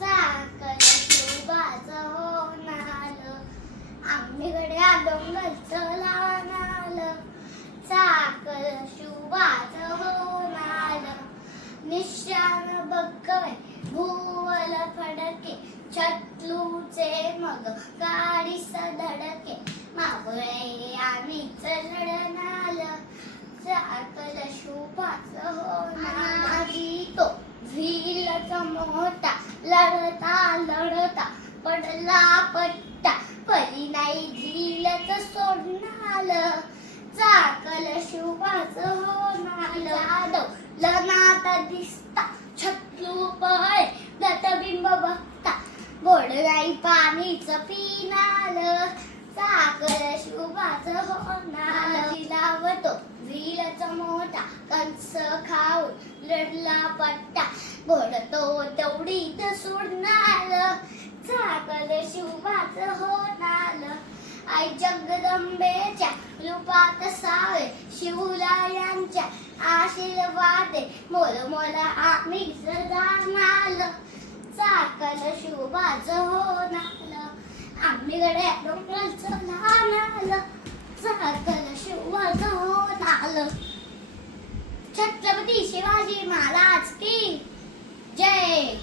चाकल शिवबाचं होणार, आम्हीकडे डोंगरचं लावणार. चाकल शिवबाचं होणार, निशाण बघवे भुवल फडके, छत्लूचे मग गाडी सधडके, मावळे आम्ही चढणार. चाकल शिवबाचं होणार, तो झीलचा मोठा लढता लढता पडला पट्टा, परी नाही झीलच सोडणार. चाकल शिवबाचं होणार, जाधव लनात दिसता छत्लू पळे दतबिंब बघता, गोड नाही पाणीच पिणार. चाकल शिवबाचं होणार, लावतो झीलच मोठा कंस खाऊन लढला पट्टा, गोड तो तेवढीच सोडणार. चाकल शिवबाचं होणार, आई जगदंबेच्या रूपात सावे शिवरायांच्या आशीर्वादे मोल मोल आम्ही जाणार. चाकल शिवबाचं होणार, आम्हीकडे डोंगराचं लावणार. चाकल शिवबाचं होणार. छत्रपती शिवाजी महाराज की जय.